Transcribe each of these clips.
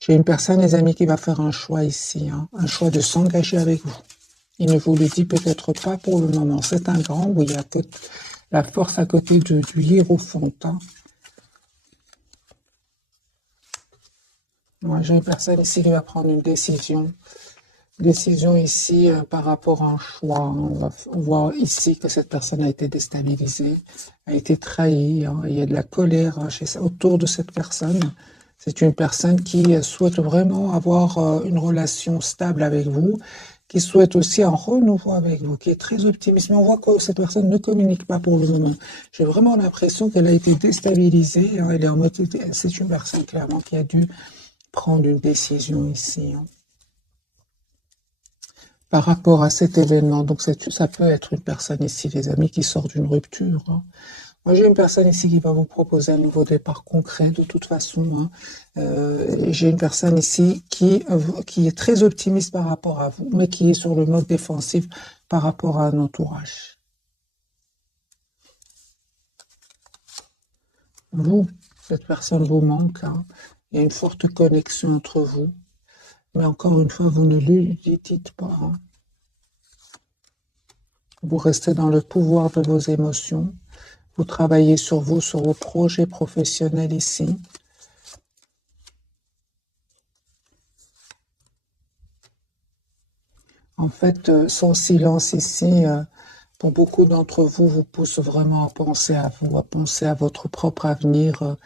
J'ai une personne, les amis, qui va faire un choix ici, hein, un choix de s'engager avec vous. Il ne vous le dit peut-être pas pour le moment. C'est un grand, oui, il y a la force à côté du hiérophant. Hein. Moi, j'ai une personne ici qui va prendre une décision. Décision ici par rapport à un choix. On voit ici que cette personne a été déstabilisée, a été trahie. Hein. Il y a de la colère hein, autour de cette personne. C'est une personne qui souhaite vraiment avoir une relation stable avec vous, qui souhaite aussi un renouveau avec vous, qui est très optimiste. Mais on voit que cette personne ne communique pas pour le moment. J'ai vraiment l'impression qu'elle a été déstabilisée. Hein. Elle est en mode, c'est une personne clairement qui a dû prendre une décision ici. Hein. Par rapport à cet événement. Donc, ça peut être une personne ici, les amis, qui sort d'une rupture. Hein. Moi, j'ai une personne ici qui va vous proposer un nouveau départ concret, de toute façon. Hein. J'ai une personne ici qui est très optimiste par rapport à vous, mais qui est sur le mode défensif par rapport à un entourage. Vous, cette personne vous manque. Hein. Il y a une forte connexion entre vous. Mais encore une fois, vous ne lui dites pas. Hein. Vous restez dans le pouvoir de vos émotions. Vous travaillez sur vous, sur vos projets professionnels ici. En fait, son silence ici, pour beaucoup d'entre vous, vous pousse vraiment à penser à vous, à penser à votre propre avenir.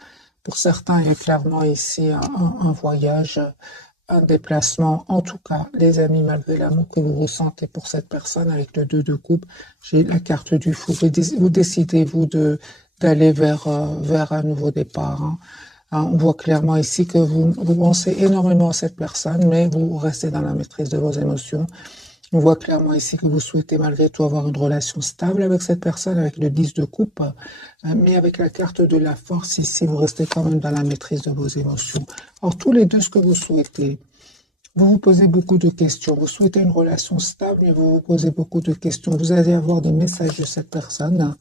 Pour certains, il y a clairement ici un voyage, un déplacement. En tout cas, les amis, malgré l'amour que vous ressentez pour cette personne avec le 2 de coupe, j'ai la carte du fou. Vous décidez, vous, d'aller vers un nouveau départ. Hein. Hein, on voit clairement ici que vous pensez énormément à cette personne, mais vous restez dans la maîtrise de vos émotions. On voit clairement ici que vous souhaitez malgré tout avoir une relation stable avec cette personne, avec le 10 de coupe, mais avec la carte de la force ici, vous restez quand même dans la maîtrise de vos émotions. Alors, tous les deux, ce que vous souhaitez, vous vous posez beaucoup de questions. Vous souhaitez une relation stable, mais vous vous posez beaucoup de questions. Vous allez avoir des messages de cette personne.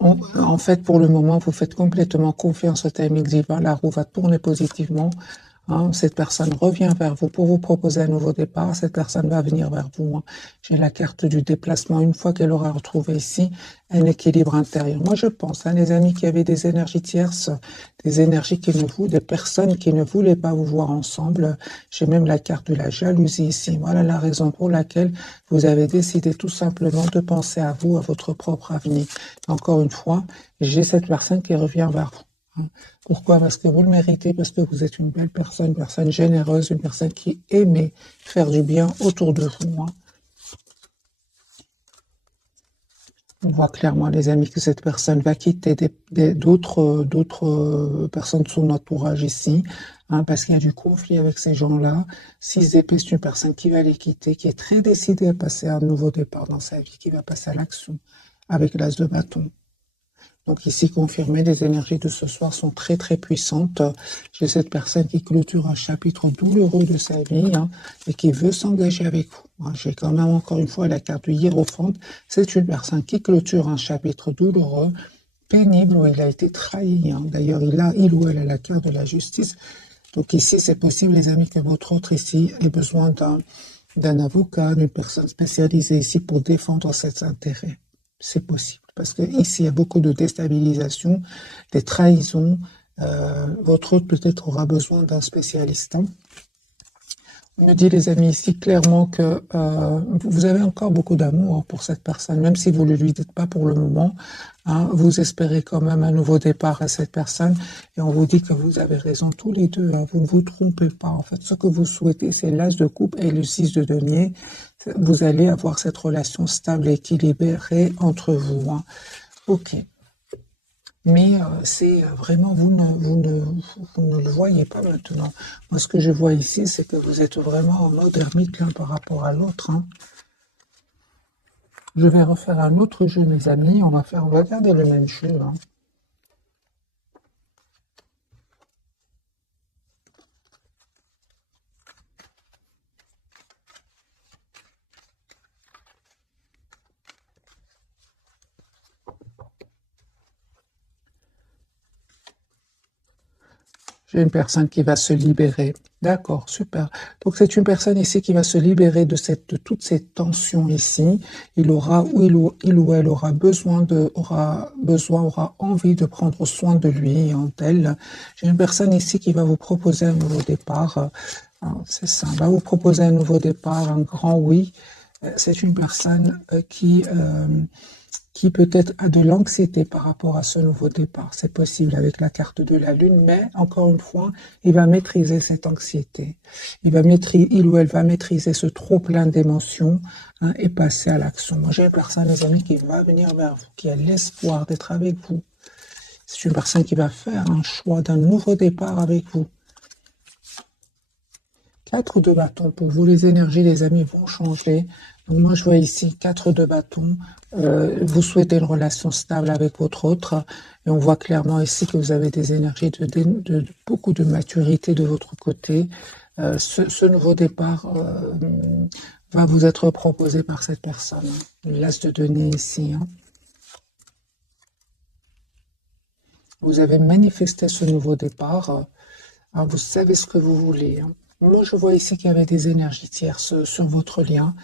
En fait, pour le moment, vous faites complètement confiance au timing divin. La roue va tourner positivement. Hein, cette personne revient vers vous pour vous proposer un nouveau départ. Cette personne va venir vers vous. Hein. J'ai la carte du déplacement. Une fois qu'elle aura retrouvé ici un équilibre intérieur. Moi, je pense, hein, les amis qui avaient des énergies tierces, des énergies des personnes qui ne voulaient pas vous voir ensemble. J'ai même la carte de la jalousie ici. Voilà la raison pour laquelle vous avez décidé tout simplement de penser à vous, à votre propre avenir. Encore une fois, j'ai cette personne qui revient vers vous. Hein. Pourquoi? Parce que vous le méritez, parce que vous êtes une belle personne, une personne généreuse, une personne qui aimait faire du bien autour de vous. Hein. On voit clairement, les amis, que cette personne va quitter d'autres personnes de son entourage ici, hein, parce qu'il y a du conflit avec ces gens-là. 6 d'épée, c'est une personne qui va les quitter, qui est très décidée à passer à un nouveau départ dans sa vie, qui va passer à l'action avec l'as de bâton. Donc ici, confirmé, les énergies de ce soir sont très très puissantes. J'ai cette personne qui clôture un chapitre douloureux de sa vie hein, et qui veut s'engager avec vous. J'ai quand même encore une fois la carte du hiérophant. C'est une personne qui clôture un chapitre douloureux, pénible, où il a été trahi. Hein. D'ailleurs, il ou elle a la carte de la justice. Donc ici, c'est possible, les amis, que votre autre ici ait besoin d'un avocat, d'une personne spécialisée ici pour défendre ses intérêts. C'est possible. Parce que ici, il y a beaucoup de déstabilisation, des trahisons. Votre autre peut-être aura besoin d'un spécialiste. Hein. On me dit, les amis, ici, clairement que vous avez encore beaucoup d'amour pour cette personne, même si vous ne lui dites pas pour le moment. Hein, vous espérez quand même un nouveau départ à cette personne. Et on vous dit que vous avez raison tous les deux. Hein, vous ne vous trompez pas. En fait, ce que vous souhaitez, c'est l'as de coupe et le 6 de denier. Vous allez avoir cette relation stable et équilibrée entre vous. Hein. Ok. Mais c'est vraiment, vous ne le voyez pas maintenant. Moi, ce que je vois ici, c'est que vous êtes vraiment en mode ermite l'un par rapport à l'autre. Hein. Je vais refaire un autre jeu, mes amis. On va garder le même jeu. Hein. J'ai une personne qui va se libérer. D'accord, super. Donc c'est une personne ici qui va se libérer de toutes ces tensions ici. Il ou elle aura envie de prendre soin de lui et d'elle. J'ai une personne ici qui va vous proposer un nouveau départ. C'est ça, va vous proposer un nouveau départ, un grand oui. C'est une personne qui peut-être a de l'anxiété par rapport à ce nouveau départ. C'est possible avec la carte de la Lune, mais encore une fois, il va maîtriser cette anxiété. Il ou elle va maîtriser ce trop plein d'émotions et passer à l'action. Moi, j'ai une personne, les amis, qui va venir vers vous, qui a l'espoir d'être avec vous. C'est une personne qui va faire un choix d'un nouveau départ avec vous. 4 de bâton pour vous, les énergies, les amis, vont changer. Donc moi, je vois ici 4 de bâton. Vous souhaitez une relation stable avec votre autre. Et on voit clairement ici que vous avez des énergies de beaucoup de maturité de votre côté. Ce nouveau départ va vous être proposé par cette personne. L'as de denier ici. Vous avez manifesté ce nouveau départ. Vous savez ce que vous voulez. Moi, je vois ici qu'il y avait des énergies tierces sur votre lien.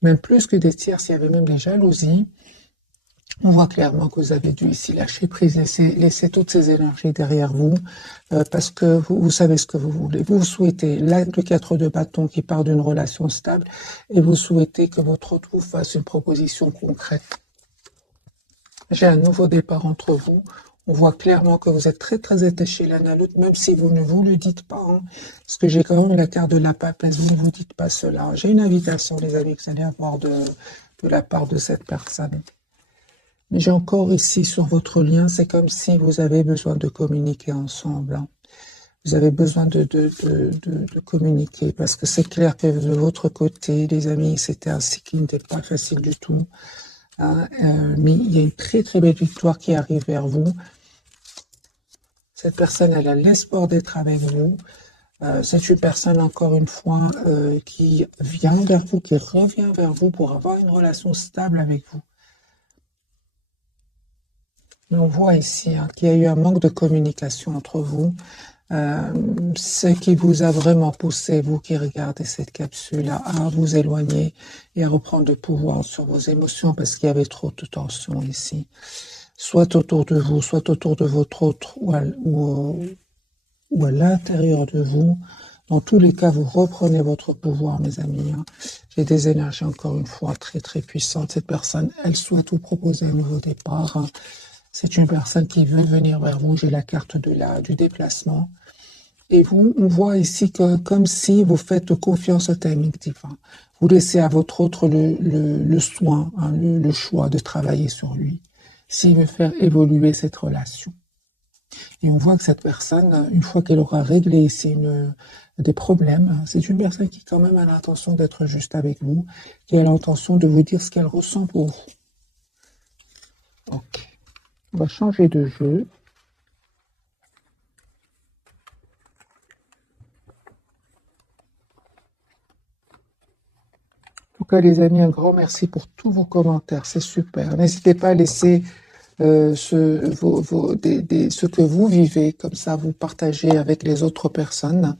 Même plus que des tierces, il y avait même des jalousies. On voit clairement que vous avez dû ici lâcher prise, laisser toutes ces énergies derrière vous, parce que vous savez ce que vous voulez. Vous souhaitez le 4 de bâton qui part d'une relation stable, et vous souhaitez que votre autre vous fasse une proposition concrète. J'ai un nouveau départ entre vous. On voit clairement que vous êtes très très attachés l'un à l'autre, même si vous ne vous le dites pas. Parce que j'ai quand même la carte de la papesse, vous ne vous dites pas cela. J'ai une invitation, les amis, que vous allez avoir de la part de cette personne. Mais j'ai encore ici sur votre lien, c'est comme si vous avez besoin de communiquer ensemble. Vous avez besoin de communiquer, parce que c'est clair que de votre côté, les amis, c'était un cycle qui n'était pas facile du tout. Mais il y a une très très belle victoire qui arrive vers vous. Cette personne, elle a l'espoir d'être avec vous. C'est une personne, encore une fois, qui vient vers vous, qui revient vers vous pour avoir une relation stable avec vous. Mais on voit ici qu'il y a eu un manque de communication entre vous. Ce qui vous a vraiment poussé, vous qui regardez cette capsule, à vous éloigner et à reprendre le pouvoir sur vos émotions parce qu'il y avait trop de tension ici. Soit autour de vous, soit autour de votre autre ou à l'intérieur de vous. Dans tous les cas, vous reprenez votre pouvoir, mes amis. J'ai des énergies, encore une fois, très très puissantes. Cette personne, elle souhaite vous proposer un nouveau départ. C'est une personne qui veut venir vers vous. J'ai la carte du déplacement. Et vous, on voit ici que comme si vous faites confiance au timing divin. Vous laissez à votre autre le soin, le choix de travailler sur lui, s'il veut faire évoluer cette relation. Et on voit que cette personne, une fois qu'elle aura réglé ici des problèmes, c'est une personne qui quand même a l'intention d'être juste avec vous, qui a l'intention de vous dire ce qu'elle ressent pour vous. Ok. On va changer de jeu. En tout cas, les amis, un grand merci pour tous vos commentaires. C'est super. N'hésitez pas à laisser ce que vous vivez, comme ça vous partagez avec les autres personnes.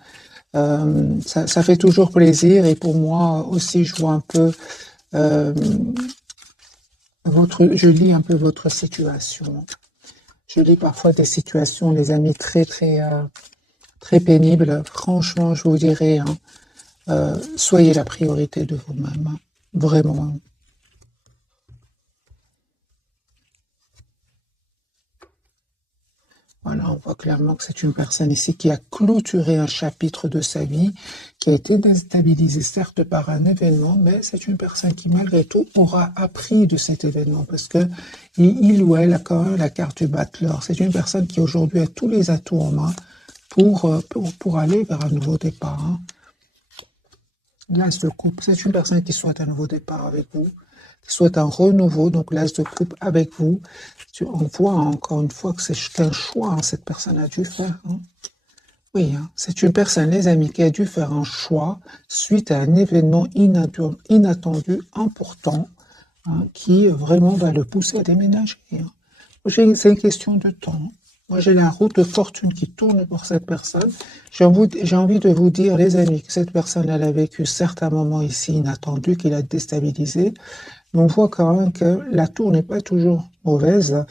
Ça fait toujours plaisir et pour moi aussi, je vois un peu je lis un peu votre situation. Je lis parfois des situations, les amis, très pénibles. Franchement, je vous dirais, soyez la priorité de vous-même, vraiment. Voilà, on voit clairement que c'est une personne ici qui a clôturé un chapitre de sa vie, qui a été déstabilisée certes par un événement, mais c'est une personne qui malgré tout aura appris de cet événement parce que il ou elle a quand même la carte du battleur. C'est une personne qui aujourd'hui a tous les atouts en main pour aller vers un nouveau départ. L'as de coupe, c'est une personne qui souhaite un nouveau départ avec vous, qui souhaite un renouveau, donc l'as de coupe avec vous. On voit encore une fois que c'est un choix, cette personne a dû faire. Oui, c'est une personne, les amis, qui a dû faire un choix suite à un événement inattendu, important, qui vraiment va le pousser à déménager. C'est une question de temps. Moi, j'ai la roue de fortune qui tourne pour cette personne. J'ai envie de vous dire, les amis, que cette personne, elle a vécu certains moments ici inattendus, qui l'a déstabilisé. Mais on voit quand même que la tour n'est pas toujours mauvaise,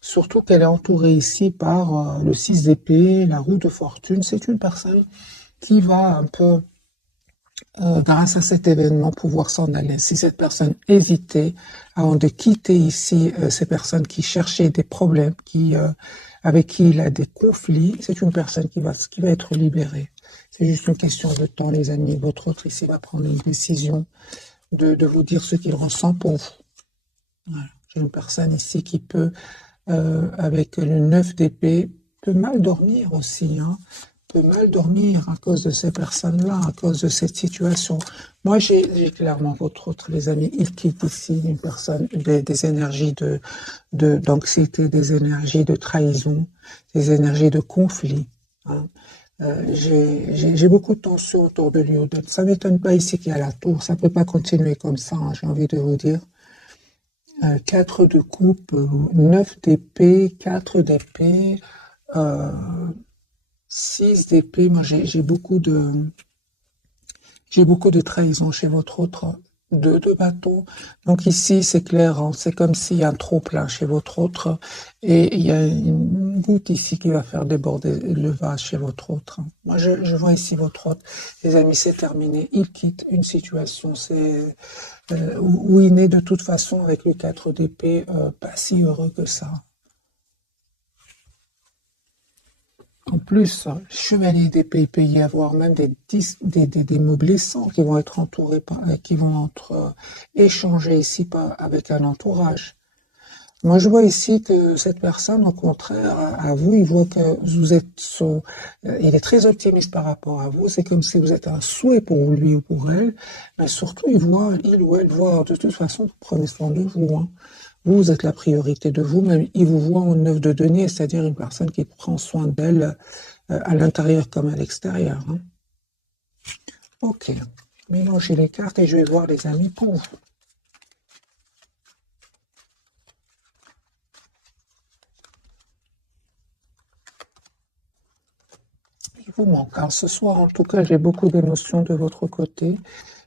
surtout qu'elle est entourée ici par le 6 d'épée, la roue de fortune. C'est une personne qui va un peu, grâce à cet événement, pouvoir s'en aller. Si cette personne hésitait avant de quitter ici, ces personnes qui cherchaient des problèmes, avec qui il a des conflits, c'est une personne qui va être libérée. C'est juste une question de temps, les amis. Votre autre ici va prendre une décision de vous dire ce qu'il ressent pour vous. Voilà. J'ai une personne ici qui peut, avec le 9 d'épée, peut mal dormir aussi, hein, peut mal dormir à cause de ces personnes-là, à cause de cette situation. Moi, j'ai clairement votre autre, les amis. Il quitte ici une personne, des énergies d'anxiété, des énergies de trahison, des énergies de conflit, hein. J'ai beaucoup de tension autour de lui. Ça m'étonne pas ici qu'il y a la tour. Ça peut pas continuer comme ça, hein, j'ai envie de vous dire. 4 de coupe, 9 d'épée, 4 d'épée, 6 d'épée. Moi, j'ai beaucoup de trahison chez votre autre. 2 de bâton. Donc ici, c'est clair, hein, c'est comme s'il y a un trop plein chez votre autre et il y a une goutte ici qui va faire déborder le vase chez votre autre. Moi, je vois ici votre autre. Les amis, c'est terminé. Il quitte une situation, où il n'est de toute façon avec le 4 d'épée pas si heureux que ça. En plus, chevalier d'épée, il peut y avoir même des mots blessants qui vont être entourés qui vont être échangés ici avec un entourage. Moi, je vois ici que cette personne, au contraire, à vous, il voit que vous êtes il est très optimiste par rapport à vous. C'est comme si vous êtes un souhait pour lui ou pour elle. Mais surtout, il ou elle voit, de toute façon, vous prenez soin de vous, hein. Vous êtes la priorité de vous-même. Il vous voit en œuvre de denier, c'est-à-dire une personne qui prend soin d'elle à l'intérieur comme à l'extérieur, hein. Ok. Mélangez les cartes et je vais voir les amis pour vous. Il vous manque. Alors ce soir, en tout cas, j'ai beaucoup d'émotions de votre côté.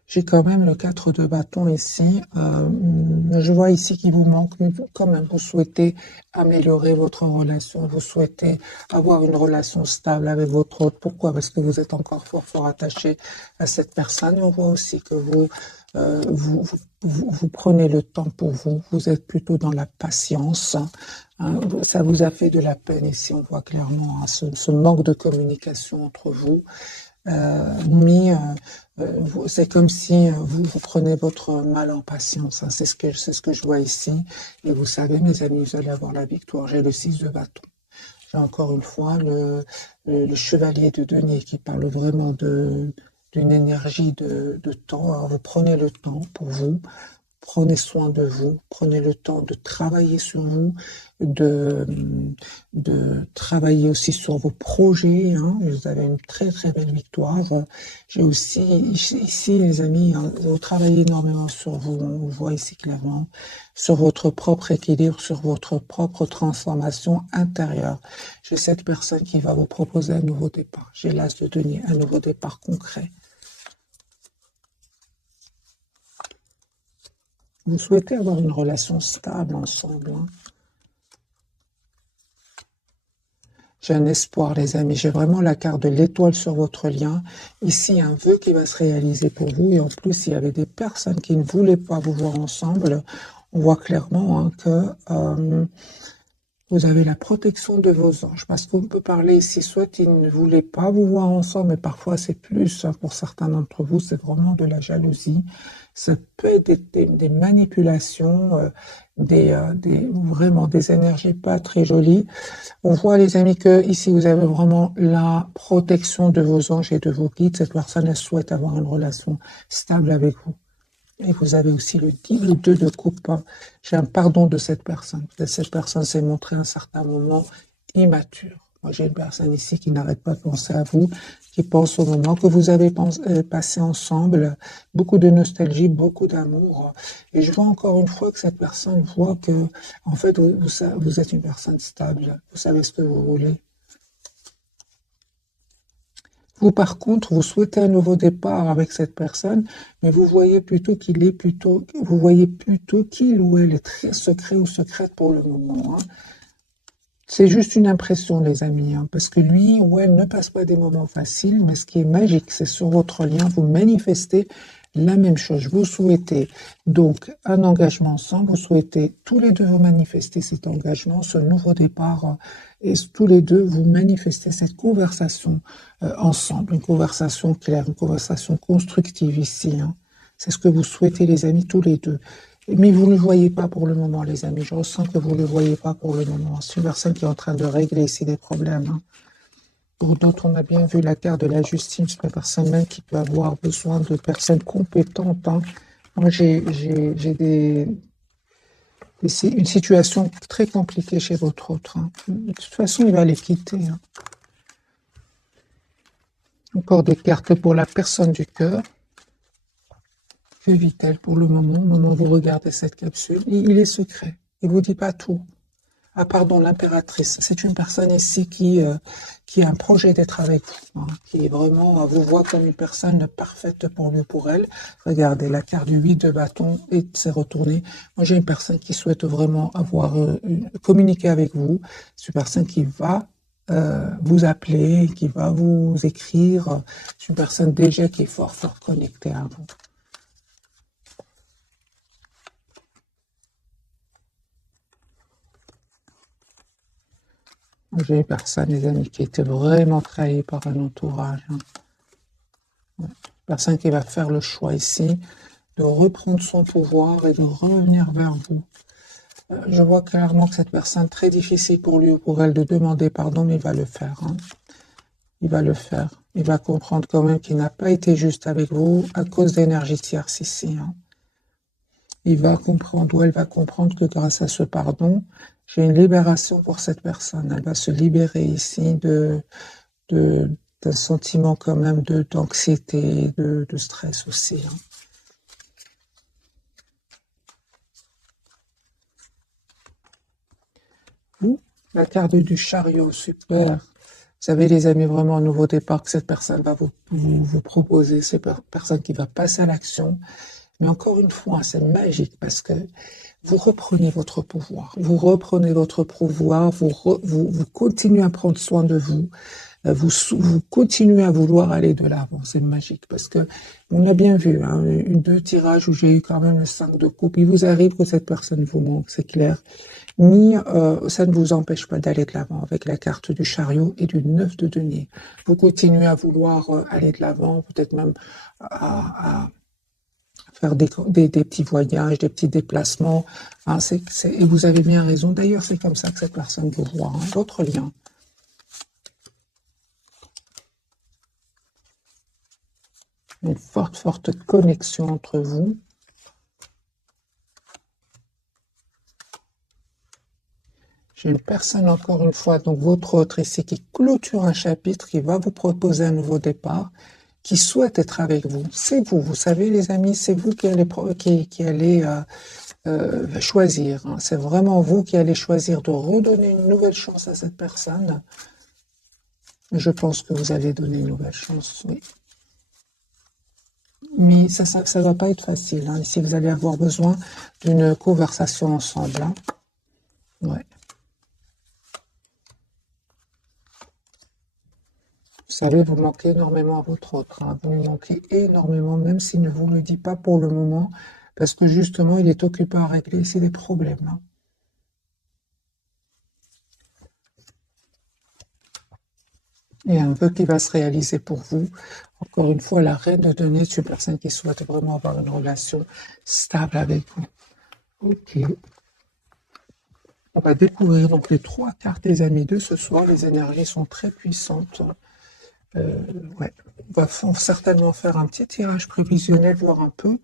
J'ai quand même le 4 de bâton ici. Je vois ici qu'il vous manque, mais quand même, vous souhaitez améliorer votre relation. Vous souhaitez avoir une relation stable avec votre autre. Pourquoi? Parce que vous êtes encore fort attaché à cette personne. Et on voit aussi que vous prenez le temps pour vous. Vous êtes plutôt dans la patience, hein. Ça vous a fait de la peine ici. On voit clairement, hein, ce manque de communication entre vous. Mais c'est comme si vous prenez votre mal en patience, hein. C'est ce que je vois ici. Et vous savez, mes amis, vous allez avoir la victoire. J'ai le 6 de bâton. J'ai encore une fois le chevalier de denier qui parle vraiment d'une énergie de temps. Alors, vous prenez le temps pour vous. Prenez soin de vous, prenez le temps de travailler sur vous, de, de travailler aussi sur vos projets, hein. Vous avez une très belle victoire. J'ai aussi, ici les amis, hein, vous travaillez énormément sur vous, on voit ici clairement, sur votre propre équilibre, sur votre propre transformation intérieure. J'ai cette personne qui va vous proposer un nouveau départ. J'ai l'as de denier, un nouveau départ concret. Vous souhaitez avoir une relation stable ensemble, hein. J'ai un espoir, les amis. J'ai vraiment la carte de l'étoile sur votre lien. Ici, un vœu qui va se réaliser pour vous. Et en plus, il y avait des personnes qui ne voulaient pas vous voir ensemble. On voit clairement, hein, que vous avez la protection de vos anges. Parce qu'on peut parler ici, soit ils ne voulaient pas vous voir ensemble, mais parfois c'est plus, hein, pour certains d'entre vous, c'est vraiment de la jalousie. Ça peut être des manipulations, vraiment des énergies pas très jolies. On voit, les amis, que ici vous avez vraiment la protection de vos anges et de vos guides. Cette personne, elle souhaite avoir une relation stable avec vous. Et vous avez aussi le 2 de coupe. J'ai un pardon de cette personne. Cette personne s'est montrée à un certain moment immature. Moi, j'ai une personne ici qui n'arrête pas de penser à vous, qui pense au moment que vous avez passé ensemble, beaucoup de nostalgie, beaucoup d'amour. Et je vois encore une fois que cette personne voit que, en fait, vous êtes une personne stable, vous savez ce que vous voulez. Vous, par contre, vous souhaitez un nouveau départ avec cette personne, mais vous voyez plutôt vous voyez plutôt qu'il ou elle est très secret ou secrète pour le moment, hein. C'est juste une impression, les amis, hein, parce que lui ou elle ne passe pas des moments faciles, mais ce qui est magique, c'est sur votre lien, vous manifestez la même chose. Vous souhaitez donc un engagement ensemble, vous souhaitez tous les deux vous manifester cet engagement, ce nouveau départ, et tous les deux vous manifestez cette conversation ensemble, une conversation claire, une conversation constructive ici, hein. C'est ce que vous souhaitez, les amis, tous les deux. Mais vous ne le voyez pas pour le moment, les amis. Je ressens que vous ne le voyez pas pour le moment. C'est une personne qui est en train de régler ici des problèmes, hein. Pour d'autres, on a bien vu la carte de la justice. C'est une personne même qui peut avoir besoin de personnes compétentes, hein. Moi, j'ai une situation très compliquée chez votre autre, hein. De toute façon, il va les quitter, hein. Encore des cartes pour la personne du cœur. Que vit-elle pour le moment, au moment où vous regardez cette capsule? Il est secret. Il ne vous dit pas tout. Ah pardon, l'impératrice. C'est une personne ici qui a un projet d'être avec vous, hein, qui est vraiment vous voit comme une personne parfaite pour lui ou pour elle. Regardez, la carte du 8 de bâton et s'est retournée. Moi, j'ai une personne qui souhaite vraiment avoir communiqué avec vous. C'est une personne qui va vous appeler, qui va vous écrire. C'est une personne déjà qui est fort connectée à vous. J'ai une personne, les amis, qui était vraiment trahie par un entourage, hein. Une personne qui va faire le choix ici de reprendre son pouvoir et de revenir vers vous. Je vois clairement que cette personne, très difficile pour lui ou pour elle de demander pardon, mais il va le faire, hein. Il va le faire. Il va comprendre quand même qu'il n'a pas été juste avec vous à cause d'énergie tierce ici, hein. Il va comprendre, ou elle va comprendre que grâce à ce pardon, j'ai une libération pour cette personne. Elle va se libérer ici d'un sentiment quand même d'anxiété, de stress aussi, hein. La carte du chariot, super. Vous savez, les amis, vraiment un nouveau départ que cette personne va vous proposer. C'est une personne qui va passer à l'action. Mais encore une fois, c'est magique parce que vous reprenez votre pouvoir. Vous reprenez votre pouvoir, vous continuez à prendre soin de vous. Vous continuez à vouloir aller de l'avant. C'est magique parce que on a bien vu, hein, deux tirages où j'ai eu quand même le 5 de coupe. Il vous arrive que cette personne vous manque, c'est clair. Ni ça ne vous empêche pas d'aller de l'avant avec la carte du chariot et du 9 de denier. Vous continuez à vouloir aller de l'avant, peut-être même à faire des petits voyages, des petits déplacements, hein, et vous avez bien raison. D'ailleurs, c'est comme ça que cette personne vous voit, hein, votre lien. Une forte connexion entre vous. J'ai une personne, encore une fois, donc votre autre ici, qui clôture un chapitre, qui va vous proposer un nouveau départ, qui souhaite être avec vous. C'est vous, vous savez, les amis, c'est vous qui allez choisir, hein. C'est vraiment vous qui allez choisir de redonner une nouvelle chance à cette personne. Je pense que vous allez donner une nouvelle chance, oui. Mais ça va pas être facile, hein. Ici, vous allez avoir besoin d'une conversation ensemble, hein. Ouais. Vous savez, vous manquez énormément à votre autre, hein. Vous lui manquez énormément, même s'il ne vous le dit pas pour le moment, parce que justement, il est occupé à régler ici des problèmes, hein. Il y a un vœu qui va se réaliser pour vous. Encore une fois, la reine de denier, c'est une personne qui souhaite vraiment avoir une relation stable avec vous. Ok. On va découvrir donc les 3 cartes des amis de ce soir. Les énergies sont très puissantes. Ouais. On va certainement faire un petit tirage prévisionnel, voir un peu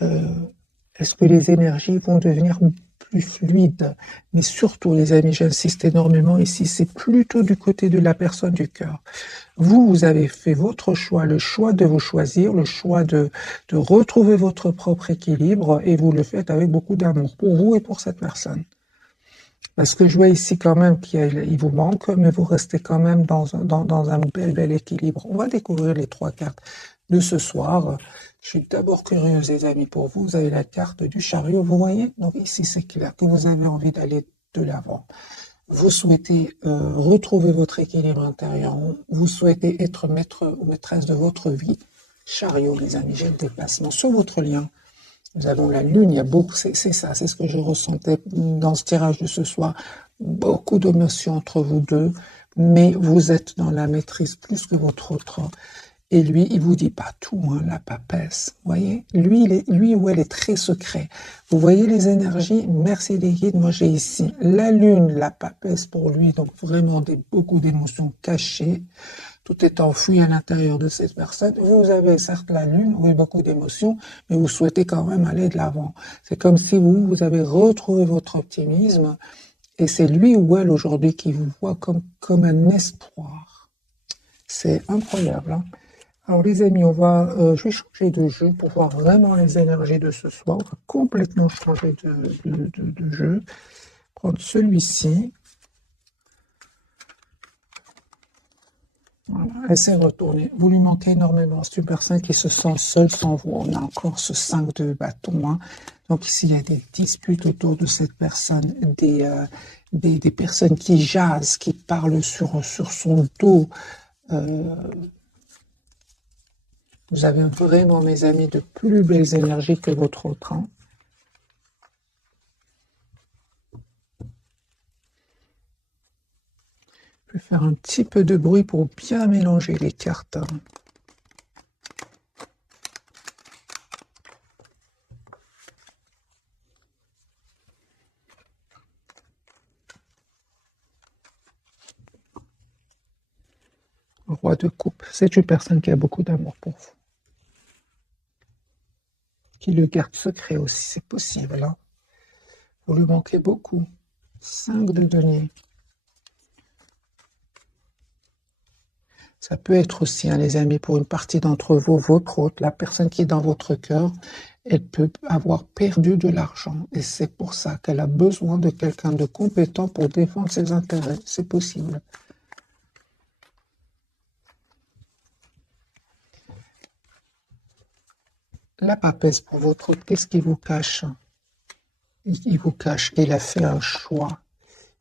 est-ce que les énergies vont devenir plus fluide. Mais surtout, les amis, j'insiste énormément ici, c'est plutôt du côté de la personne du cœur. Vous avez fait votre choix, le choix de vous choisir, le choix de retrouver votre propre équilibre, et vous le faites avec beaucoup d'amour pour vous et pour cette personne. Parce que je vois ici quand même qu'il vous manque, mais vous restez quand même dans un bel équilibre. On va découvrir les 3 cartes de ce soir. Je suis d'abord curieuse, les amis, pour vous. Vous avez la carte du chariot, vous voyez? Donc ici, c'est clair que vous avez envie d'aller de l'avant. Vous souhaitez retrouver votre équilibre intérieur. Vous souhaitez être maître ou maîtresse de votre vie. Chariot, les amis, j'ai le déplacement sur votre lien. Nous avons la lune, il y a beaucoup, c'est ça, c'est ce que je ressentais dans ce tirage de ce soir. Beaucoup d'émotions entre vous deux, mais vous êtes dans la maîtrise plus que votre autre. Et lui, il vous dit pas tout, hein, la papesse. Vous voyez, lui ou elle est très secret. Vous voyez les énergies. Merci les guides. Moi, j'ai ici la lune, la papesse pour lui. Donc vraiment beaucoup d'émotions cachées. Tout est enfoui à l'intérieur de cette personne. Vous avez certes la lune, oui, beaucoup d'émotions, mais vous souhaitez quand même aller de l'avant. C'est comme si vous avez retrouvé votre optimisme. Et c'est lui ou elle aujourd'hui qui vous voit comme un espoir. C'est incroyable, hein. Alors les amis, je vais changer de jeu pour voir vraiment les énergies de ce soir. On va complètement changer de jeu. Prendre celui-ci. Voilà, elle s'est retournée. Vous lui manquez énormément. C'est une personne qui se sent seule sans vous. On a encore ce 5 de bâton, hein. Donc ici, il y a des disputes autour de cette personne, des personnes qui jasent, qui parlent sur son dos. Vous avez vraiment, mes amis, de plus belles énergies que votre autre, hein. Je vais faire un petit peu de bruit pour bien mélanger les cartes, hein. Roi de coupe, c'est une personne qui a beaucoup d'amour pour vous. Qui le garde secret aussi, c'est possible, hein. Vous le manquez beaucoup. 5 de denier. Ça peut être aussi, hein, les amis, pour une partie d'entre vous, votre autre, la personne qui est dans votre cœur, elle peut avoir perdu de l'argent. Et c'est pour ça qu'elle a besoin de quelqu'un de compétent pour défendre ses intérêts. C'est possible. La papesse pour votre autre, qu'est-ce qu'il vous cache? Il vous cache qu'il a fait un choix.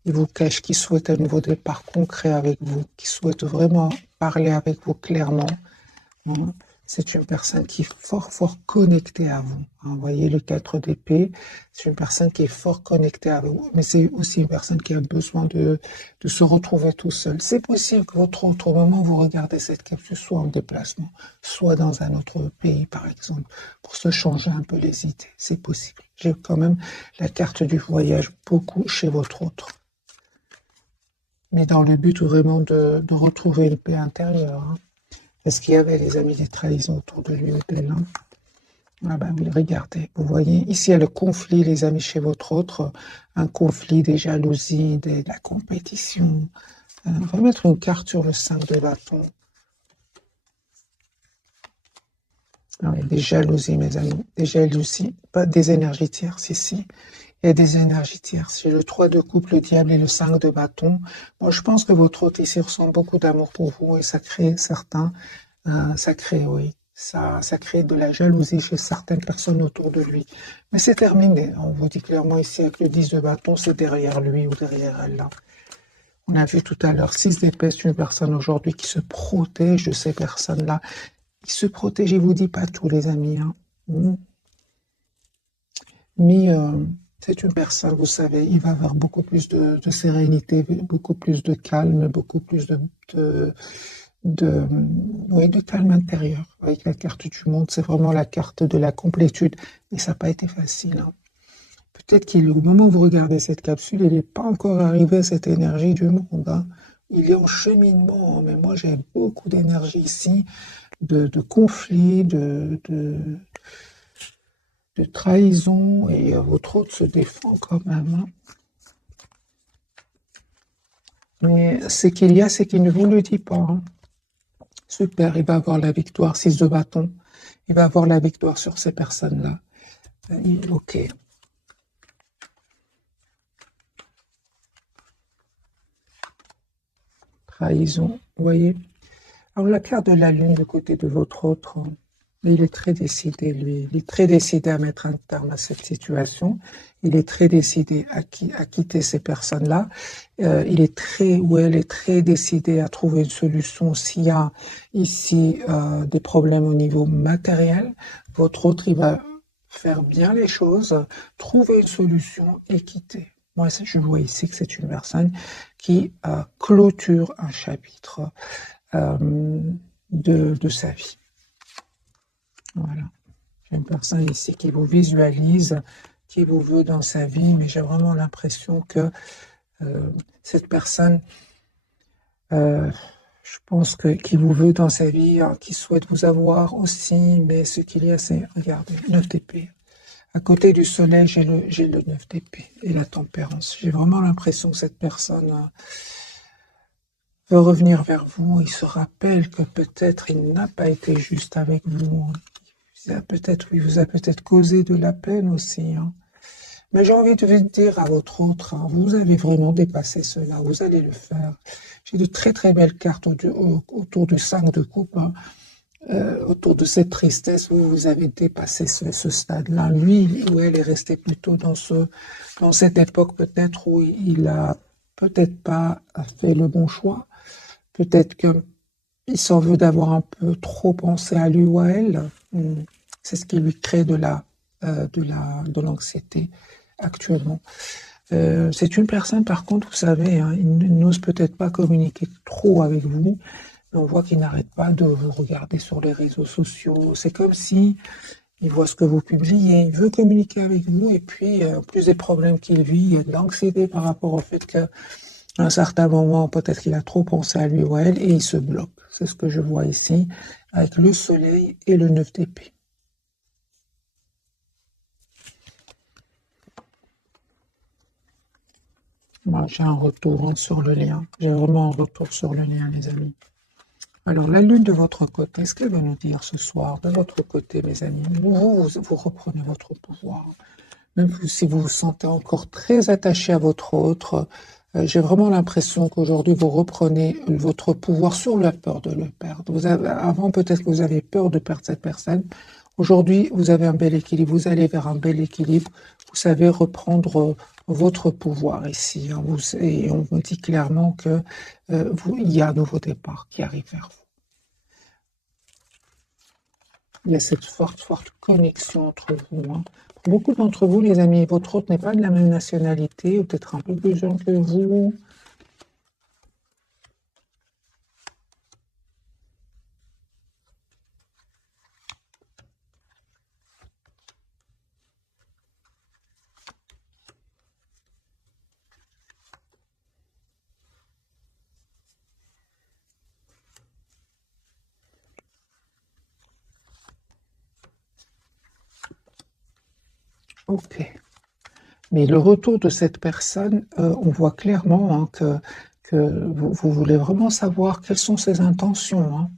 Il vous cache qu'il souhaite un nouveau départ concret avec vous, qu'il souhaite vraiment parler avec vous clairement. C'est une personne qui est fort connectée à vous. Vous voyez le 4 d'épée, c'est une personne qui est fort connectée à vous, mais c'est aussi une personne qui a besoin de se retrouver tout seul. C'est possible que votre autre, au moment où vous regardez cette capsule, soit en déplacement, soit dans un autre pays, par exemple, pour se changer un peu les idées. C'est possible. J'ai quand même la carte du voyage beaucoup chez votre autre. Mais dans le but vraiment de retrouver une paix intérieure, hein. Est-ce qu'il y avait, les amis, des trahisons autour de lui ou d'elle, hein? Ah ben oui, regardez, vous voyez, ici il y a le conflit, les amis, chez votre autre, un conflit, des jalousies, de la compétition. On va mettre une carte sur le 5 de bâton. Alors, il y a des jalousies, mes amis, des jalousies, pas des énergies tierces ici. Il y a des énergies tierces. J'ai le 3 de coupe, le diable et le 5 de bâton. Moi, je pense que votre autre ici ressent beaucoup d'amour pour vous et ça crée ça crée de la jalousie chez certaines personnes autour de lui. Mais c'est terminé. On vous dit clairement ici avec le 10 de bâton, c'est derrière lui ou derrière elle, là. On a vu tout à l'heure 6 d'épée, c'est une personne aujourd'hui qui se protège de ces personnes-là. Qui se protège, je vous dis pas tout, les amis, hein. Mais c'est une personne, vous savez, il va avoir beaucoup plus de sérénité, beaucoup plus de calme, beaucoup plus de calme intérieur. Avec la carte du monde, c'est vraiment la carte de la complétude. Et ça n'a pas été facile, hein. Peut-être qu'au moment où vous regardez cette capsule, il n'est pas encore arrivé à cette énergie du monde, hein. Il est en cheminement, mais moi j'ai beaucoup d'énergie ici, de conflits, de trahison et votre autre se défend quand même. Hein. Mais ce qu'il y a, c'est qu'il ne vous le dit pas. Hein. Super, il va avoir la victoire, 6 de bâton. Il va avoir la victoire sur ces personnes-là. Ok. Trahison, vous voyez. Alors la carte de la lune du côté de votre autre, il est très décidé, lui. Il est très décidé à mettre un terme à cette situation. Il est très décidé à quitter ces personnes-là. Il est très, ou elle est très décidée à trouver une solution s'il y a ici des problèmes au niveau matériel. Votre autre, il va faire bien les choses, trouver une solution et quitter. Moi, je vois ici que c'est une personne qui clôture un chapitre de sa vie. Voilà. J'ai une personne ici qui vous visualise, qui vous veut dans sa vie, mais j'ai vraiment l'impression que cette personne, je pense qui vous veut dans sa vie, qui souhaite vous avoir aussi, mais ce qu'il y a, c'est, regardez, 9 d'épée. À côté du soleil, j'ai le 9 d'épée et la tempérance. J'ai vraiment l'impression que cette personne veut revenir vers vous. Il se rappelle que peut-être il n'a pas été juste avec vous. Il vous a peut-être causé de la peine aussi. Hein. Mais j'ai envie de vous dire à votre autre, hein, vous avez vraiment dépassé cela, vous allez le faire. J'ai de très très belles cartes autour du 5 de coupe, hein, autour de cette tristesse où vous avez dépassé ce stade-là. Lui ou elle est resté plutôt dans cette époque peut-être où il a peut-être pas fait le bon choix. Peut-être qu'il s'en veut d'avoir un peu trop pensé à lui ou à elle. C'est ce qui lui crée de l'anxiété actuellement. C'est une personne, par contre, vous savez, hein, il n'ose peut-être pas communiquer trop avec vous, mais on voit qu'il n'arrête pas de vous regarder sur les réseaux sociaux. C'est comme si il voit ce que vous publiez, il veut communiquer avec vous, et puis, en plus des problèmes qu'il vit, il y a de l'anxiété par rapport au fait qu'à un certain moment, peut-être qu'il a trop pensé à lui ou à elle, et il se bloque. C'est ce que je vois ici, avec le soleil et le 9 d'épée. Moi, j'ai un retour sur le lien. J'ai vraiment un retour sur le lien, les amis. Alors, la lune de votre côté, est-ce qu'elle va nous dire ce soir, de votre côté, mes amis, vous reprenez votre pouvoir. Même si vous vous sentez encore très attaché à votre autre, j'ai vraiment l'impression qu'aujourd'hui, vous reprenez votre pouvoir sur la peur de le perdre. Avant, peut-être que vous avez peur de perdre cette personne. Aujourd'hui, vous avez un bel équilibre. Vous allez vers un bel équilibre. Vous savez reprendre votre pouvoir ici. Hein, et on me dit clairement que il y a un nouveau départ qui arrive vers vous. Il y a cette forte connexion entre vous. Hein. Pour beaucoup d'entre vous, les amis, votre autre n'est pas de la même nationalité, ou peut-être un peu plus jeune que vous. Ok. Mais le retour de cette personne, on voit clairement hein, que vous voulez vraiment savoir quelles sont ses intentions. Hein,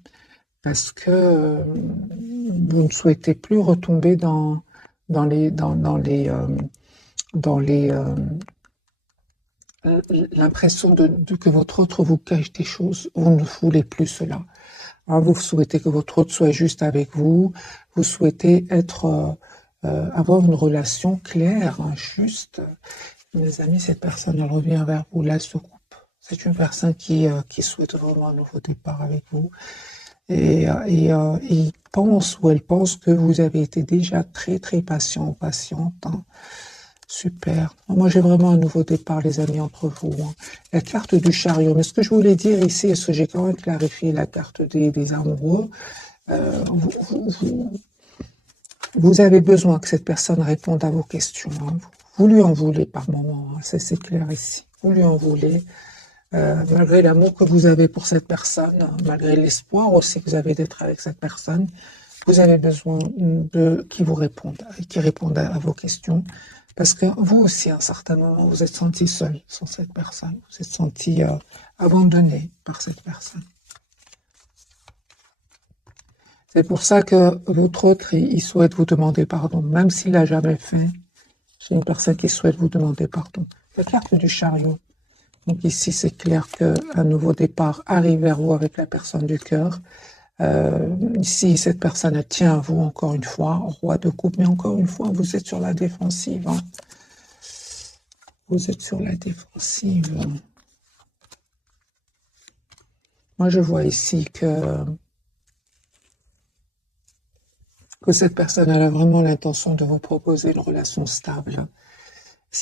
parce que vous ne souhaitez plus retomber dans l'impression que votre autre vous cache des choses. Vous ne voulez plus cela. Hein, vous souhaitez que votre autre soit juste avec vous. Vous souhaitez avoir une relation claire, hein, juste. Mes amis, cette personne, elle revient vers vous, là, se coupe. C'est une personne qui souhaite vraiment un nouveau départ avec vous. Et il pense ou elle pense que vous avez été déjà très, très patient ou patiente. Hein. Super. Moi, j'ai vraiment un nouveau départ, les amis, entre vous. Hein. La carte du chariot. Mais ce que je voulais dire ici, est-ce que j'ai quand même clarifié la carte des amoureux, vous avez besoin que cette personne réponde à vos questions. Hein. Vous lui en voulez par moment. Hein. C'est clair ici. Vous lui en voulez. Malgré l'amour que vous avez pour cette personne, malgré l'espoir aussi que vous avez d'être avec cette personne, Vous avez besoin de qui vous répondent, qui répondent à vos questions. Parce que vous aussi, à un certain moment, vous êtes senti seul sans cette personne. Vous êtes senti abandonné par cette personne. C'est pour ça que votre autre, il souhaite vous demander pardon, même s'il l'a jamais fait. C'est une personne qui souhaite vous demander pardon. La carte du chariot. Donc ici, c'est clair qu'un nouveau départ arrive vers vous avec la personne du cœur. Ici, cette personne, elle tient à vous encore une fois, roi de coupe, mais encore une fois, vous êtes sur la défensive. Hein. Vous êtes sur la défensive. Moi, je vois ici que cette personne elle a vraiment l'intention de vous proposer une relation stable.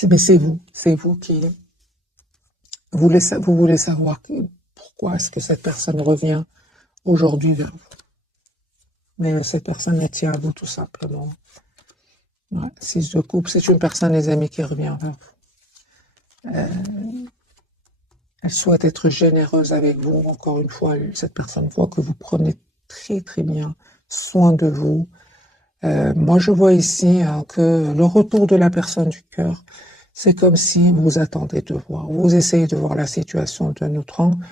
Mais c'est vous qui vous voulez savoir pourquoi est-ce que cette personne revient aujourd'hui vers vous. Mais cette personne elle tient à vous tout simplement. Ouais, 6 de coupe, c'est une personne, les amis, qui revient vers vous. Elle souhaite être généreuse avec vous. Encore une fois, cette personne voit que vous prenez très très bien soin de vous. Moi, je vois ici que le retour de la personne du cœur, c'est comme si vous attendez de voir. Vous essayez de voir la situation d'un autre angle.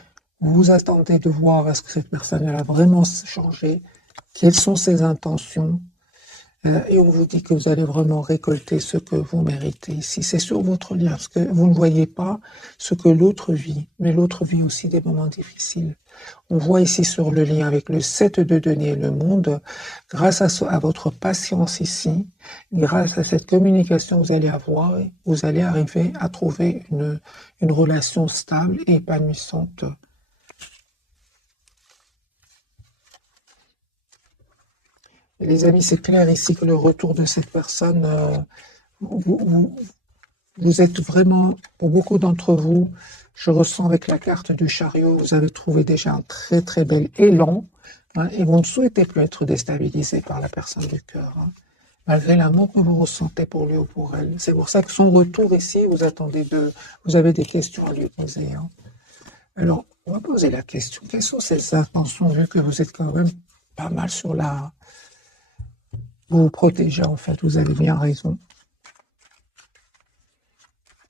Vous attendez de voir est-ce que cette personne elle a vraiment changé, quelles sont ses intentions. Et on vous dit que vous allez vraiment récolter ce que vous méritez ici. C'est sur votre lien, parce que vous ne voyez pas ce que l'autre vit, mais l'autre vit aussi des moments difficiles. On voit ici sur le lien avec le 7 de denier et le monde, grâce à votre patience ici, grâce à cette communication que vous allez avoir, vous allez arriver à trouver une relation stable et épanouissante. Et les amis, c'est clair ici que le retour de cette personne, vous êtes vraiment, pour beaucoup d'entre vous, je ressens avec la carte du chariot, vous avez trouvé déjà un très très bel élan, hein, et vous ne souhaitez plus être déstabilisé par la personne du cœur, hein, malgré l'amour que vous ressentez pour lui ou pour elle. C'est pour ça que son retour ici, vous avez des questions à lui poser. Hein. Alors, on va poser la question, quelles sont ses intentions, vu que vous êtes quand même pas mal sur la... Vous vous protégez en fait, vous avez bien raison.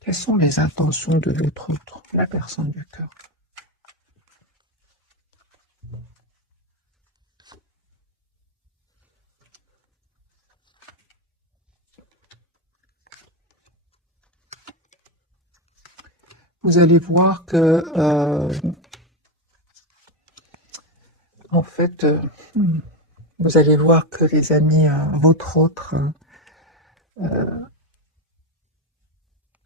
Quelles sont les intentions de l'autre, la personne du cœur? Vous allez voir que, en fait, vous allez voir que les amis, votre autre,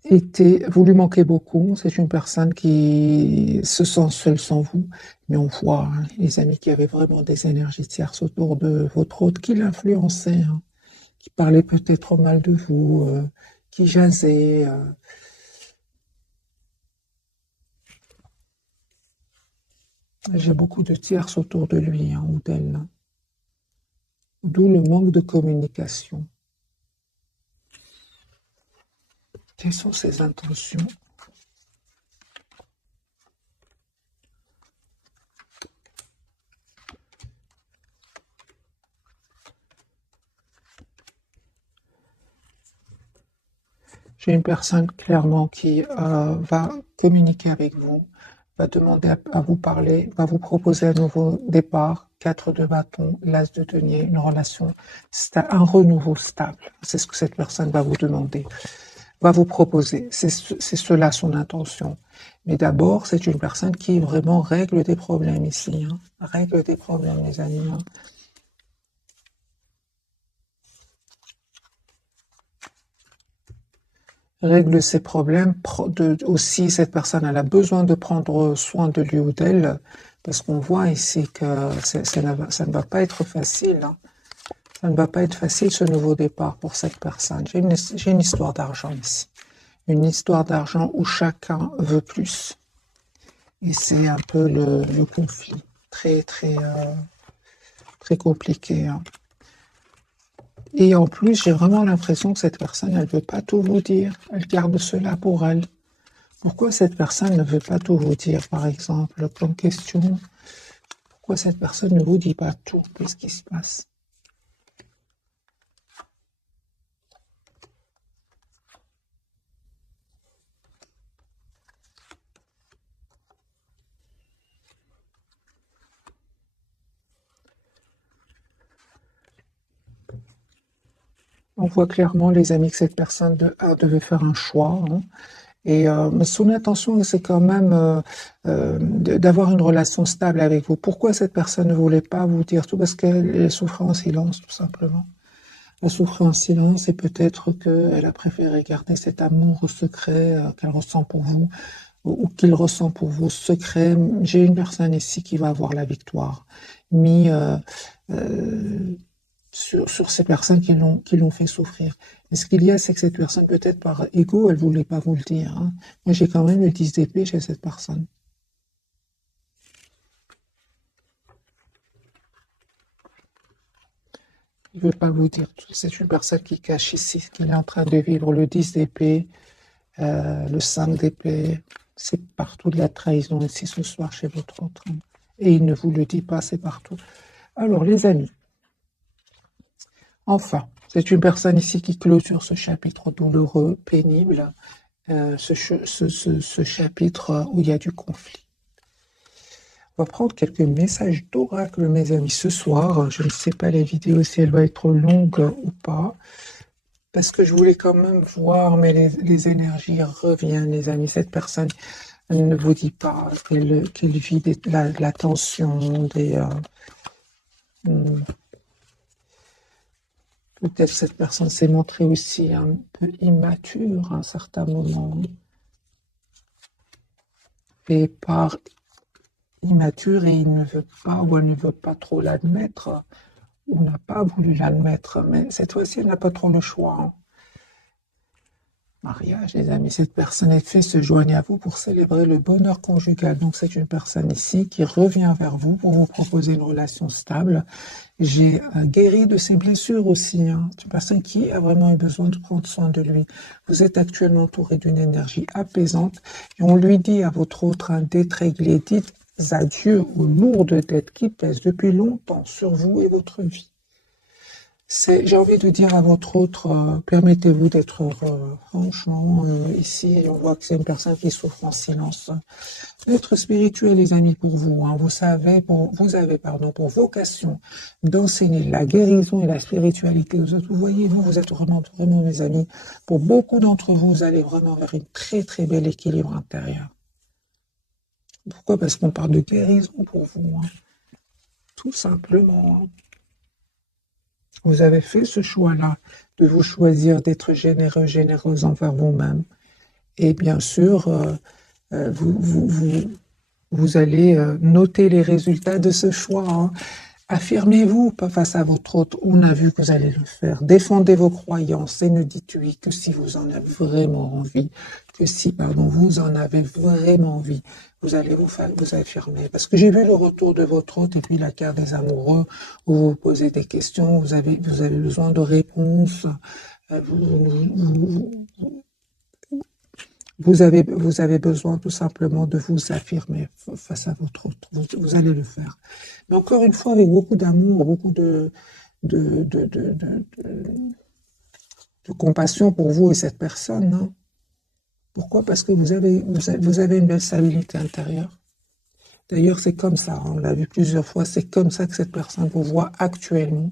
vous lui manquez beaucoup. C'est une personne qui se sent seule sans vous. Mais on voit, hein, les amis, qu'il y avait vraiment des énergies tierces autour de votre autre qui l'influençaient, hein, qui parlaient peut-être mal de vous, qui jasaient. J'ai beaucoup de tierces autour de lui, hein, ou d'elle. Hein. D'où le manque de communication. Quelles sont ses intentions? J'ai une personne clairement qui va communiquer avec vous, va demander à vous parler, va vous proposer un nouveau départ, 4 de bâton, l'as de denier, une relation, un renouveau stable. C'est ce que cette personne va vous demander, va vous proposer. C'est cela son intention. Mais d'abord, c'est une personne qui vraiment règle des problèmes ici. Hein. Règle des problèmes, les amis. Hein. Règle ses problèmes. Aussi, cette personne elle a besoin de prendre soin de lui ou d'elle, parce qu'on voit ici que ça ne va pas être facile. Hein. Ça ne va pas être facile ce nouveau départ pour cette personne. J'ai une histoire d'argent ici. Une histoire d'argent où chacun veut plus. Et c'est un peu le conflit. Très, très, très compliqué. Hein. Et en plus, j'ai vraiment l'impression que cette personne, elle ne veut pas tout vous dire. Elle garde cela pour elle. Pourquoi cette personne ne veut pas tout vous dire, par exemple, comme question? Pourquoi cette personne ne vous dit pas tout? Qu'est-ce qui se passe? On voit clairement, les amis, que cette personne devait faire un choix, hein. Et mais son intention, c'est quand même d'avoir une relation stable avec vous. Pourquoi cette personne ne voulait pas vous dire tout? Parce qu'elle souffrait en silence, tout simplement. Elle souffrait en silence et peut-être qu'elle a préféré garder cet amour secret qu'elle ressent pour vous ou qu'il ressent pour vous secret. J'ai une personne ici qui va avoir la victoire, mis euh, sur ces personnes qui l'ont fait souffrir. Et ce qu'il y a, c'est que cette personne, peut-être par ego, elle voulait pas vous le dire, hein. Moi, j'ai quand même le 10 d'épée chez cette personne. Il veut pas vous dire tout. C'est une personne qui cache ici ce qu'il est en train de vivre. Le 10 d'épée, le 5 d'épée, c'est partout de la trahison ici ce soir chez votre autre, hein. Et il ne vous le dit pas, c'est partout. Alors, les amis, enfin, c'est une personne ici qui clôture ce chapitre douloureux, pénible, ce chapitre où il y a du conflit. On va prendre quelques messages d'oracle, mes amis, ce soir. Je ne sais pas la vidéo si elle va être longue ou pas, parce que je voulais quand même voir, mais les énergies reviennent, les amis. Cette personne, elle ne vous dit pas qu'elle vit la tension, peut-être cette personne s'est montrée aussi un peu immature à un certain moment. Et par immature, et il ne veut pas ou elle ne veut pas trop l'admettre, ou n'a pas voulu l'admettre, mais cette fois-ci, elle n'a pas trop le choix, hein. Mariage, les amis, cette personne est fait se joigne à vous pour célébrer le bonheur conjugal. Donc c'est une personne ici qui revient vers vous pour vous proposer une relation stable. J'ai guéri de ses blessures aussi, hein. C'est une personne qui a vraiment eu besoin de prendre soin de lui. Vous êtes actuellement entouré d'une énergie apaisante et on lui dit à votre autre d'être réglé. Dites adieu aux lourdes dettes qui pèsent depuis longtemps sur vous et votre vie. J'ai envie de dire à votre autre, permettez-vous d'être heureux. Franchement, ici, on voit que c'est une personne qui souffre en silence. Être spirituel, les amis, pour vous, hein, vous avez, pour vocation d'enseigner la guérison et la spiritualité aux autres. Vous voyez, vous êtes vraiment, vraiment, mes amis. Pour beaucoup d'entre vous, vous allez vraiment vers une très, très bel équilibre intérieur. Pourquoi? Parce qu'on parle de guérison pour vous, hein. Tout simplement, hein. Vous avez fait ce choix-là de vous choisir d'être généreux, généreuse envers vous-même. Et bien sûr, vous allez noter les résultats de ce choix, hein. Affirmez-vous pas face à votre autre. On a vu que vous allez le faire. Défendez vos croyances et ne dites oui que si vous en avez vraiment envie. Que si, vous en avez vraiment envie. Vous allez vous affirmer. Parce que j'ai vu le retour de votre autre et puis la carte des amoureux où vous posez des questions, vous avez besoin de réponses. Vous avez besoin tout simplement de vous affirmer face à votre autre. Vous allez le faire. Mais encore une fois, avec beaucoup d'amour, beaucoup de compassion pour vous et cette personne, hein. Pourquoi? Parce que vous avez une belle stabilité intérieure. D'ailleurs, c'est comme ça, on l'a vu plusieurs fois, c'est comme ça que cette personne vous voit actuellement.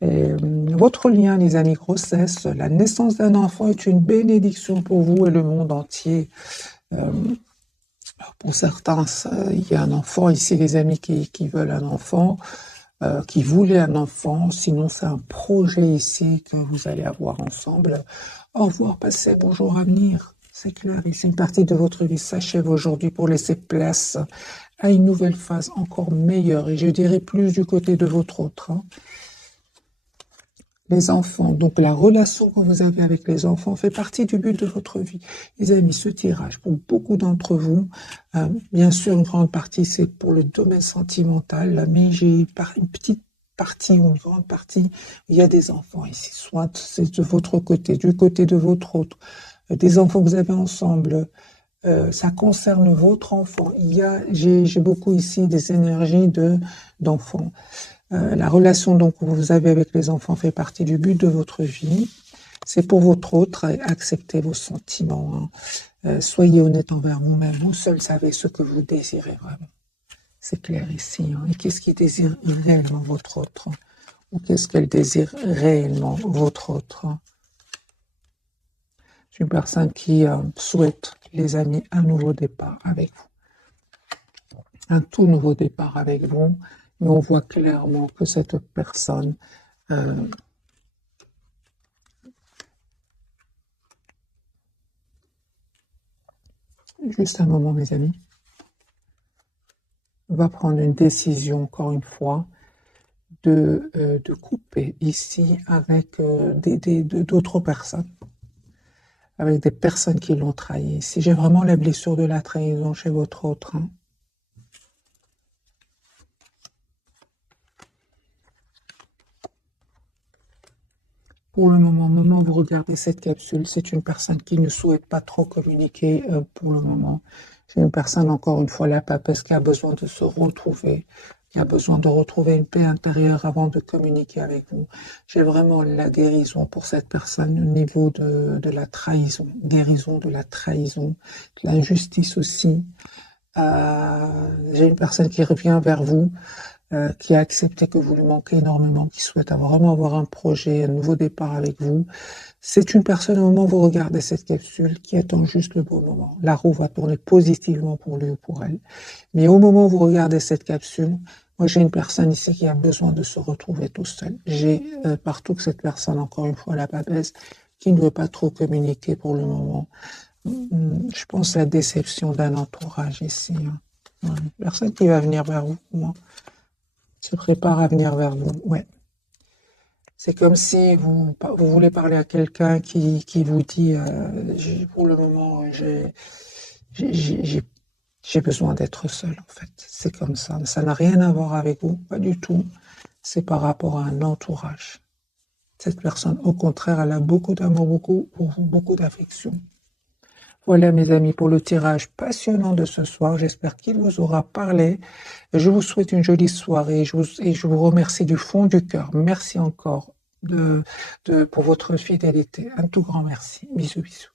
Votre lien, les amis, grossesse, la naissance d'un enfant est une bénédiction pour vous et le monde entier. Pour certains, il y a un enfant ici, les amis, qui veulent un enfant, qui voulaient un enfant. Sinon, c'est un projet ici que vous allez avoir ensemble. Au revoir, passez, bonjour à venir. C'est clair, ici, une partie de votre vie s'achève aujourd'hui pour laisser place à une nouvelle phase encore meilleure. Et je dirais plus du côté de votre autre, hein. Les enfants, donc la relation que vous avez avec les enfants fait partie du but de votre vie. Les amis, ce tirage, pour beaucoup d'entre vous, bien sûr, une grande partie, c'est pour le domaine sentimental, mais j'ai une petite partie ou une grande partie, il y a des enfants ici, soit c'est de votre côté, du côté de votre autre, des enfants que vous avez ensemble, ça concerne votre enfant. J'ai beaucoup ici des énergies d'enfants. La relation donc que vous avez avec les enfants fait partie du but de votre vie. C'est pour votre autre, acceptez vos sentiments, hein. Soyez honnête envers vous-même. Vous seul savez ce que vous désirez vraiment. C'est clair ici, hein. Et qu'est-ce qui désire réellement votre autre? ou qu'est-ce qu'elle désire réellement, votre autre. C'est une personne qui souhaite, les amis, un nouveau départ avec vous. Un tout nouveau départ avec vous. Et on voit clairement que cette personne juste un moment, mes amis, va prendre une décision, encore une fois, de couper ici avec d'autres personnes, avec des personnes qui l'ont trahi. Si j'ai vraiment la blessure de la trahison chez votre autre, hein. Pour le moment où vous regardez cette capsule, c'est une personne qui ne souhaite pas trop communiquer pour le moment. C'est une personne, encore une fois, la papesse, qui a besoin de se retrouver, qui a besoin de retrouver une paix intérieure avant de communiquer avec vous. J'ai vraiment la guérison pour cette personne au niveau de la trahison, guérison de la trahison, de l'injustice aussi. J'ai une personne qui revient vers vous, qui a accepté que vous lui manquez énormément, qui souhaite vraiment avoir un projet, un nouveau départ avec vous. C'est une personne, au moment où vous regardez cette capsule, qui attend juste le bon moment. La roue va tourner positivement pour lui ou pour elle. Mais au moment où vous regardez cette capsule, moi j'ai une personne ici qui a besoin de se retrouver tout seul. J'ai partout que cette personne, encore une fois, la papesse, qui ne veut pas trop communiquer pour le moment. Je pense à la déception d'un entourage ici. Hein. Personne qui va venir vers vous, moi, se prépare à venir vers vous. Ouais. C'est comme si vous voulez parler à quelqu'un qui vous dit pour le moment, j'ai besoin d'être seul, en fait. C'est comme ça. Ça n'a rien à voir avec vous, pas du tout. C'est par rapport à un entourage. Cette personne, au contraire, elle a beaucoup d'amour, beaucoup d'affection. Voilà, mes amis, pour le tirage passionnant de ce soir. J'espère qu'il vous aura parlé. Je vous souhaite une jolie soirée et je vous remercie du fond du cœur. Merci encore pour votre fidélité. Un tout grand merci. Bisous, bisous.